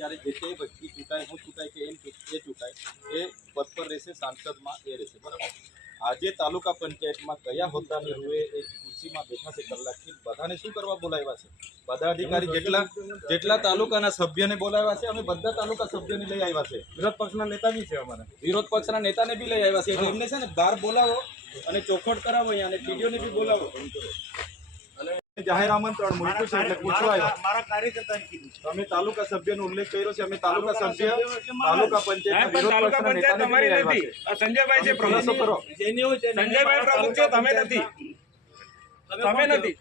ત્યારે જે તે વ્યક્તિ ચૂંટાય હું ચૂંટાય કે એમ એ ચૂંટાય એ પદ પર રહેશે સાંસદમાં એ રહેશે બરાબર? આજે તાલુકા પંચાયતમાં કયા હોદ્દાની રૂએ એ ખુરશીમાં બેઠા છે કલાકથી બધાને શું કરવા બોલાવ્યા છે? બધા અધિકારી જેટલા જેટલા તાલુકાના સભ્યને બોલાવ્યા છે અમે બધા તાલુકા સભ્યોને લઈ આવ્યા છે. વિરોધ પક્ષના નેતા બી છે અમારા. વિરોધ પક્ષના નેતાને બી લઈ આવ્યા છે. એટલે એમને છે ને બહાર બોલાવો અને ચોખવટ કરાવો અહીંયા અને ટીડીઓને બી બોલાવો. જાહેર આમંત્રણ મૂક્યું છે એટલે પૂછવાય. મારા કાર્યકર્તાએ કીધું અમે તાલુકા સભ્યનો ઉલ્લેખ કર્યો છે અમે તાલુકા સભ્ય તાલુકા પંચાયત પણ તાલુકા પંચાયત તમારી નથી. આ સંજયભાઈ છે પ્રમુખ. સંજયભાઈ પ્રમુખ છો તમે નથી. તમે નથી.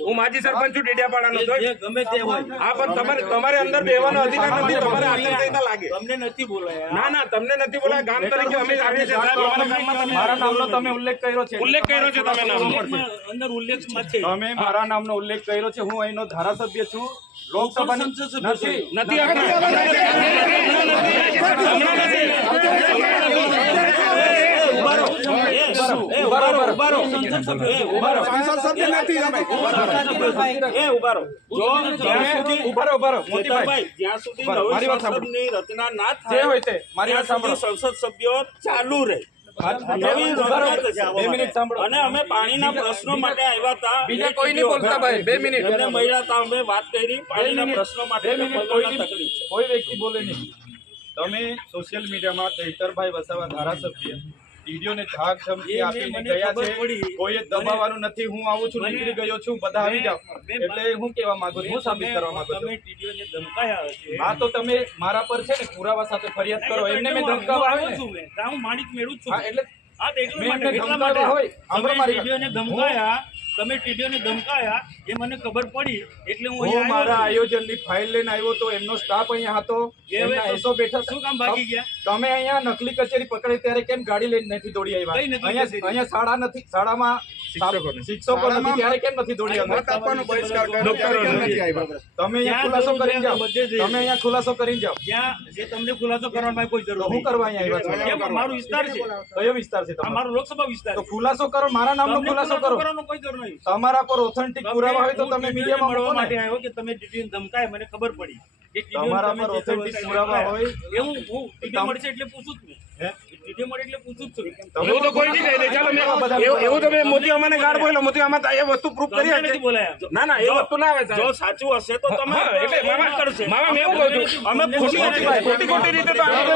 હું માજી સરપંચ છું ડેડિયાપાડાનો તો ગમે તે હોય હા પણ તમારે તમારે અંદર બેવાનો અધિકાર નથી તમારે આચારસંહિતા લાગે તમને નથી બોલાયા ના ના તમને નથી બોલા ગામ તરીકે અમે આવીએ છીએ સાહેબ અમારા ગામમાં તમે મારા નામનો તમે ઉલ્લેખ કર્યો છે ઉલ્લેખ કર્યો છે તમે નામનો અંદર ઉલ્લેખમાં છે તમે મારા નામનો ઉલ્લેખ કર્યો છે હું અહીંનો ધારાસભ્ય છું છે. નથી નથી નથી રચના ના થાય મારી વાત સાંભળો. સંસદ સભ્યો ચાલુ રહે. અને અમે પાણીના પ્રશ્નો માટે આવ્યા હતા. બીજા કોઈ નહીં બોલતા ભાઈ. બે મિનિટ. અને મહિલા હતા અમે વાત કરી. પાણીના પ્રશ્નો માટે કોઈ વ્યક્તિ બોલે નહીં. તમે સોશિયલ મીડિયામાં ચૈતરભાઈ વસાવા ધારાસભ્ય ટીડીઓને ધાક ધમકી આપીને ગયા છે. કોઈએ દબાવવાનું નથી હું આવું છું નીકળી ગયો છું બધા આવી જાઓ. એટલે હું કહેવા માંગુ છું હું સાબિત કરવા માંગુ છું. હા તો તમે મારા પર છે ને પુરાવા સાથે ફરિયાદ કરો. એમને મેં ધમકાવા આવે છું હું માણિક મેળવું છું. હા એટલે તમે. ટીડીઓને ધમકાયા તમે ટીડીઓને ધમકાયા એ મને ખબર પડી. એટલે હું હું અહીંયા મારા આયોજનની ફાઇલ લઈને આવ્યો તો એમનો સ્ટાફ અહીંયા હતો. એમના એસો બેઠા શું કામ ભાગી ગયા? તમે અહીંયા નકલી કચેરી પકડી ત્યારે કેમ ગાડી લઈને નથી દોડી આવ્યા? અહીંયા શાળા નથી શાળામાં શિક્ષકો નથી ત્યારે કેમ નથી દોડી આવ્યા? મત આપવાનો બહિષ્કાર કર્યો ત્યારે કેમ નથી. આવ્યા? તમે અહીંયા ખુલાસો કરીને જાઓ. તમે અહીંયા ખુલાસો કરીને જાઓ. જે તમને ખુલાસો કરવાનો કોઈ જરૂર હું કરવા અહીંયા આવ્યા છો? મારો વિસ્તાર છે. કયો વિસ્તાર છે મારો લોકસભા વિસ્તાર તો ખુલાસો કરો મારા નામનો ખુલાસો કરો. કોઈ જરૂર નહીં. તમારા પર ઓથેન્ટિક પુરાવા હોય તો તમે મીડિયામાં મળવા માટે આવ્યો કે તમે ધમકાય મને ખબર પડી. કે તમારા પર ઓથેન્ટિક પુરાવા હોય. એવું હું મળશે એટલે પૂછું જ મેં એવું તો કોઈ નહીં કહી ચાલો એવું- એવું મોતી અમાને ગાળ બોલ્યો મોતી આમાં એ વસ્તુ પ્રૂફ કરી નથી બોલાયા. ના ના એ વસ્તુ ના આવે જો સાચું હશે તો તમે એટલે મામા કરશે. મામા મેં એવું કહું છું. અમે ખોટી ખોટી ખોટી ખોટી રીતે તો આપણે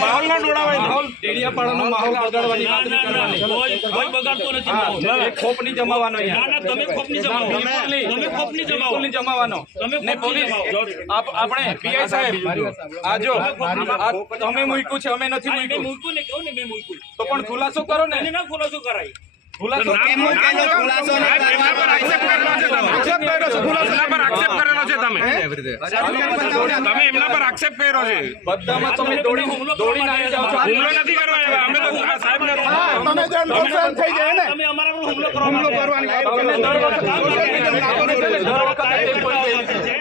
માહોલ ના ડોળાવાય માહોલ ડેડિયાપાડાનો માહોલ બગાડવાની વાત ના, નહીં ના, કરવાની કોઈ કોઈ બગાડતો નથી માહોલ. ખોપ નહીં જમાવાનો ના ના તમે ખોપ નહીં જમાવો. તમે ખોપ નહીં જમાવો. નહીં જમાવાનો. તમે ને પોલીસ આપણે પીઆઈ સાહેબ આજો તમે મૂક્યું છે અમે નથી મૂક્યું. મૂક્યું ને કહું ને મેં મૂક્યું. તો પણ ખુલાસો કરો ને. ના ખુલાસો કરાય? ખુલાસો તમે. એમના પર accept કરેલો છે તમે. તમે એમના પર આક્ષેપ કર્યો છે. બધામાં તમે દોડી દોડીને આવી જાઓ હુમલો નથી કરવા આવ્યા અમે તો આ સાહેબને તમે થઈ જાય ને. તમે અમારા પર હુમલો કરવા માટે. કરવાની તમે દર વખતે દર વખતે ટેપ પડી ગયેલી છે.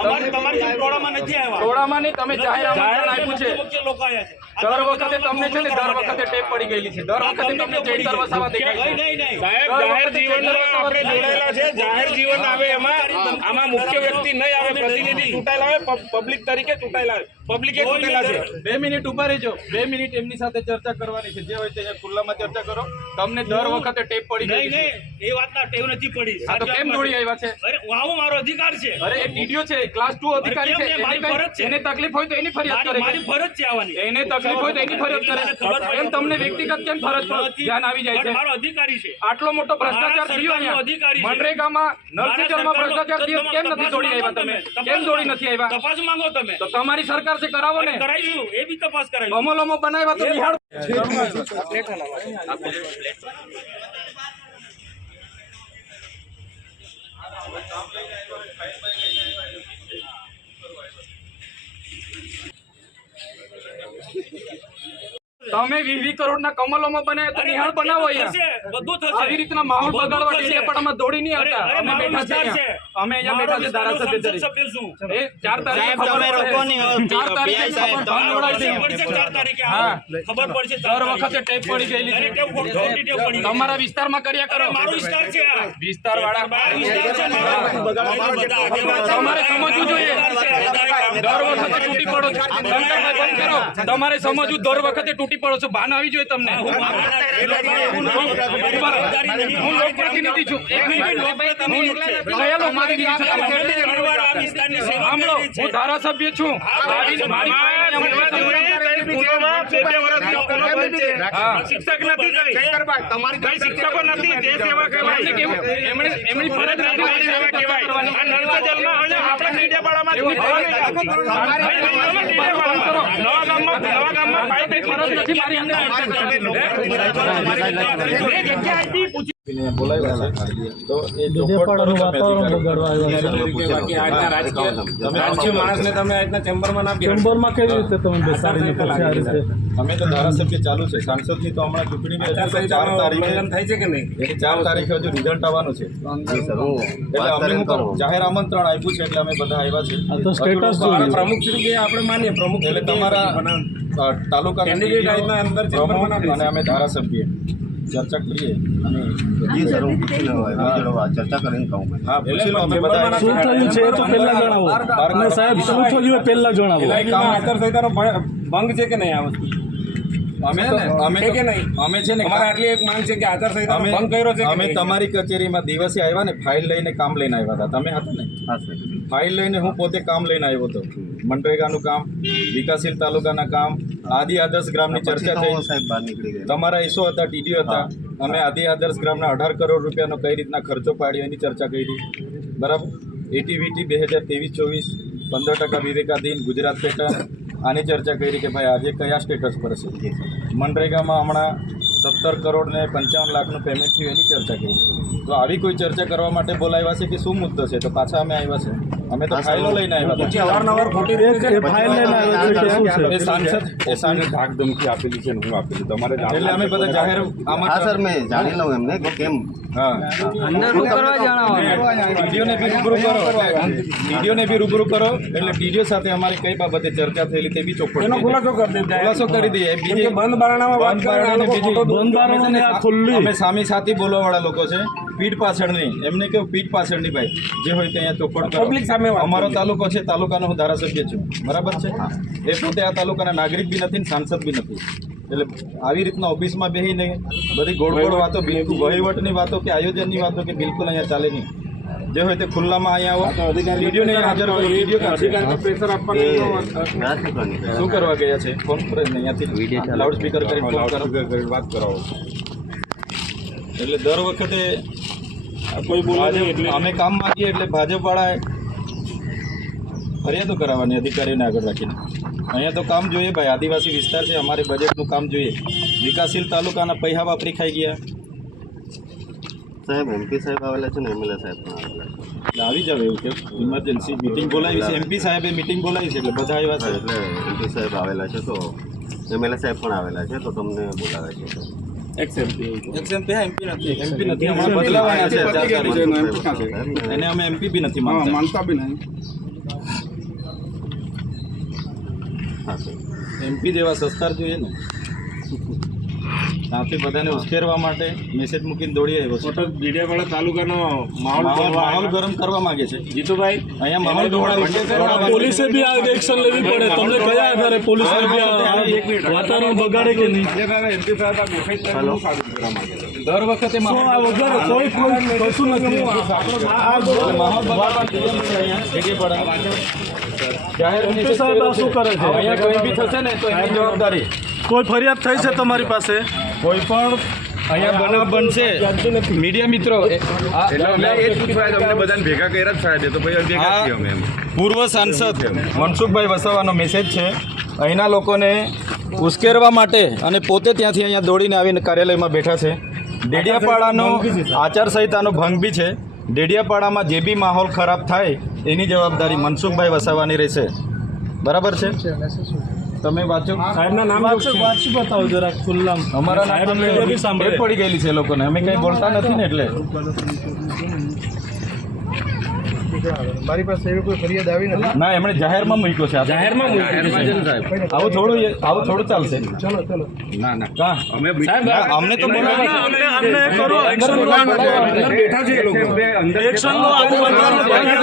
અમારે તમારી જેમ ટોળામાં નથી આવ્યા. ટોળામાં નહીં તમે જાહેર આપ્યું છે. મુખ્ય લોકો આવ્યા છે. દર વખતે તમને છે ને દર વખતે ટેપ પડી ગયેલી છે. દર વખતે તમને ચેતર વસાવા દેખાય છે. નહીં નહીં સાહેબ જાહેર જીવનમાં આપણે જોડાયેલા છે. જાહેર જીવન આવે એમાં આમાં મુખ્ય વ્યક્તિ નહીં આવે પ્રતિનિધિ. ચૂંટાયેલા આવે પબ્લિક તરીકે ચૂંટાયેલા આવે. પબ્લિકે ચૂંટેલા છે. બે મિનિટ ઊભા રહેજો. બે મિનિટ એમની સાથે ચર્ચા કરવાની છે. જે હોય તે ખુલ્લામાં ચર્ચા કરો. તમને દર વખતે ટેપ પડી નહીં ગઈ છે. નહીં એ વાતના ટેવ નથી પડી. આ તો કેમ દોડી આવ્યા છે? અરે હું મારો અધિકાર છે. અરે એ વિડિયો છે ક્લાસ 2 અધિકારી છે મારી ફરજ છે? એને તકલીફ હોય તો એની ફરિયાદ કરે મારી ફરજ છે આવવાની એને તકલીફ હોય તો એની ફરિયાદ કરે. એમ તમને વ્યક્તિગત કેમ ફરજ પર ધ્યાન આવી જાય છે? મારો અધિકારી છે. આટલો મોટો ભ્રષ્ટાચાર થયો અહીંયા. છે. મનરેગામાં હોમમાં ભ્રષ્ટાચાર થયો. કેમ નથી દોડી આવ્યા તમે. કેમ દોડી નથી આવ્યા? તપાસ માંગો તમે. તો તમારી સરકાર છે કરાવો ને. કરાવીશું એ બી તપાસ કરાવીશું અમલોમો બનાવ્યા તો નિહાળ Thank you. તમે વીવી વીસ કરોડના કમલોમાં બનાવ્યા તો નિહાળ બનાવો. આવી રીતના માહોલ બગાડવા બગાડવા પણ અમે દોડી નહીં આવતા. અમે બેઠા છે. અમે અહીંયા બેઠા છે ધારાસભ્ય તરીકે. સભ્ય છું. એ ચાર તારીખે તમે ચાર તારીખે ચાર તારીખે ખબર પડશે દર વખતે. ટેપ પડી ગયેલી. તમારા વિસ્તારમાં કર્યા કરો. મારો વિસ્તાર છે વિસ્તાર વાળા. તમારે સમજવું જોઈએ. છે. દર વખતે તૂટી પડો છો. દમદાભાઈ બંધ કરો તમારે સમજવું દર વખતે તૂટી પડો છો. ભાન આવી જોઈએ તમને. હું લોકપ્રતિનિધિ છું. હું ધારાસભ્ય લોકપ્રતિનિધિ છું. શિક્ષક નથી કઈ. શિક્ષકો નથી. તે સેવા કહેવાય. એમણે એમની ફરજ નથી. સેવા કહેવાય. આ નર્મદા જલમાં અહીંયા આપણે મીડિયાપાડામાં જ હોય. મીડિયાપાડામાં. નવા ગામમાં નવા ગામમાં પાઇપ ફરજ નથી મારી. અંદર ચેમ્બરમાં કેવી રીતે તમે બેસાડીને પછી અમે તો ધારાસભ્ય ચાલુ છે. સાંસદની તો હમણાં ચૂંટણીની ચાર તારીખે એની ચાર તારીખે હજુ રિઝલ્ટ આવવાનું છે. એટલે અમે જાહેર આમંત્રણ આપ્યું છે એટલે અમે બધા આવ્યા છે પ્રમુખ તરીકે આપણે માનીએ પ્રમુખ એટલે તમારા તાલુકા પ્રમુખ અને અમે ધારાસભ્ય. ચર્ચા કરીએ. અને ચર્ચા કરીને કહું હા પૂછી લો અમે બધા શું થયું છે એ તો પહેલા જણાવો. અને સાહેબ શું થયું એ પહેલા જણાવો. ભંગ છે કે નહીં આ વસ્તુ? અમે અમે કે નહીં? અમે છે ને અમારે આટલી એક માંગ છે કે આચારસંહિતાનો અમે ભંગ કર્યો છે કે અમે નહીં? તમારી કચેરીમાં દિવસે આવ્યા ને ફાઇલ લઈને કામ લઈને આવ્યા હતા. તમે હતા ને? ફાઇલ લઈને હું પોતે કામ લઈને આવ્યો હતો. મનરેગાનું કામ વિકાસશીલ તાલુકાના કામ આદિ આદર્શ ગ્રામની ચર્ચા થઈ. તમારા ઈસો હતા ટીડીઓ હતા. અમે આદિ આદર્શ ગ્રામના અઢાર કરોડ રૂપિયાનો કઈ રીતના ખર્ચો પાડ્યો એની ચર્ચા કરી. બરાબર? એટીવીટી બે હજાર ત્રેવીસ ચોવીસ પંદર ટકા વિવેકાધીન ગુજરાત પેટર્ન આની ચર્ચા કરી કે ભાઈ આજે કયા સ્ટેટસ પર છે? મનરેગામાં હમણાં સત્તર કરોડ ને પંચાવન લાખનું પેમેન્ટ થયું એની ચર્ચા કરી. તો આવી કોઈ ચર્ચા કરવા માટે બોલાવ્યા છે કે શું મુદ્દો છે? તો પાછા અમે આવ્યા છે. અમે તો ફાઇલો લઈને આવ્યા હતા. અવારનવાર ખોટી એક એ ફાઇલ લઈને આવ્યા છે કે શું છે? એ સાંસદ એ સાંસદ ધાક ધમકી આપેલી છે હું આપેલી. તમારે એટલે અમે બધા જાહેર હા સર મેં જાણી લઉં એમને કે કેમ હા. ટીડીઓને બી રૂબરૂ કરો. બી રૂબરૂ કરો. એટલે ટીડીઓ સાથે અમારી કઈ બાબતે ચર્ચા થયેલી તે બી ચોખ્ખો એનો ખુલાસો કરી દે ખુલાસો કરી દઈએ. બીજી બંધ બારણામાં બંધ બારણાને બીજી- બંધ બારણાને ખુલ્લી. અમે સામી સાથી બોલવાવાળા લોકો છે. પીઠ પાછળની. એમને કેવું પીઠ પાછળની ભાઈ. જે હોય તે અહીંયા કરો. Public સામે અમારો તાલુકો છે તાલુકાનો હું ધારાસભ્ય છું. બરાબર છે? એ પોતે આ તાલુકાના નાગરિક બી નથી ને સાંસદ બી નથી. એટલે આવી રીતના ઓફિસમાં બેસીને બધી ગોળ ગોળ વાતો બિલકુલ વહીવટની વાતો કે આયોજનની વાતો કે બિલકુલ અહીંયા ચાલે નહીં. જે હોય તે ખુલ્લામાં અહીંયા આવો. વિડીયોને હાજર કરો વીડિયો? શું કરવા ગયા છે? ફોન કરે અહીંયાથી? લાઉડ સ્પીકર કરી. વાત કરાવો એટલે દર વખતે કોઈ બોલે અમે કામ માંગીએ એટલે ભાજપ વાળા ફરિયાદો કરાવવાની અધિકારીઓને આગળ રાખીને. અહીંયા તો કામ જોઈએ ભાઈ આદિવાસી વિસ્તાર છે અમારે બજેટનું કામ જોઈએ. વિકાસશીલ તાલુકાના પૈસા વાપરી ખાઈ ગયા. સાહેબ એમપી સાહેબ આવેલા છે ને એમએલએ સાહેબ પણ આવેલા છે. એટલે આવી જાવ એવું કે ઇમરજન્સી મિટિંગ બોલાવી છે એમપી સાહેબે મિટિંગ બોલાવી છે એટલે બધા આવ્યા હા, છે. એટલે એમપી સાહેબ આવેલા છે તો એમએલએ સાહેબ પણ આવેલા છે તો તમને બોલાવે છે. એમપી નથી. એમપી નથી હમણાં બદલાવાના છે ચાર તારીખે. સાહેબ, એને અમે એમપી બી નથી માનતા. માનતા બી નહીં. હા સાહેબ એમપી જેવા સંસ્કાર જોઈએ ને. ત્યાંથી બધાને ઉશ્કેરવા માટે મેસેજ મૂકીને દોડી આવ્યો છે. ડીડિયાવાડા તાલુકાનો માહોલ માહોલ ગરમ કરવા માંગે છે. જીતુભાઈ અહીંયા માહોલ છે. પોલીસે બી આ એક્શન લેવી પડે. તમને કયા આધારે પોલીસે બી આ વાતાવરણ બગાડે કે નહીં? દર વખતે તો માહોલ આ વગર વખતે કોઈ કશું નથી. સાહેબ શું કરે છે? અહીંયા કંઈ બી થશે ને તો એની જવાબદારી. કોઈ ફરિયાદ થઈ છે તમારી પાસે? કોઈ પણ અહીંયા બનાવ બનશે. મીડિયા મિત્રો ભેગા કર્યા જ સાહેબ તો પૂર્વ સાંસદ મનસુખભાઈ વસાવાનો મેસેજ છે. અહીંના લોકોને ઉશ્કેરવા માટે અને પોતે ત્યાંથી અહીંયા દોડીને આવીને કાર્યાલયમાં બેઠા છે. ડેડિયાપાડાનો આચારસંહિતાનો ભંગ બી છે. ડેડિયાપાડામાં જે બી માહોલ ખરાબ થાય એની જવાબદારી મનસુખભાઈ વસાવાની રહેશે. બરાબર છે? તમે વાંચો. સાહેબના નામ વાંચો વાંચી બતાવો જરાક ખુલ્લામ અમારા સાહેબ નામ પડી ગયેલી છે લોકોને. અમે કંઈ બોલતા નથી ને એટલે. મારી પાસે એવી કોઈ ફરિયાદ આવી નથી. ના એમણે જાહેરમાં મૂક્યો છે. જાહેરમાં આવું થોડું આવું થોડું ચાલશે. ચલો ચલો. કા? અમને તો બોલાવો. અમને કરો એક્શન લો અંદર બેઠા છે એ લોકો. એક્શન લો આખું એક્શન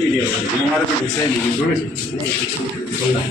ভিডিও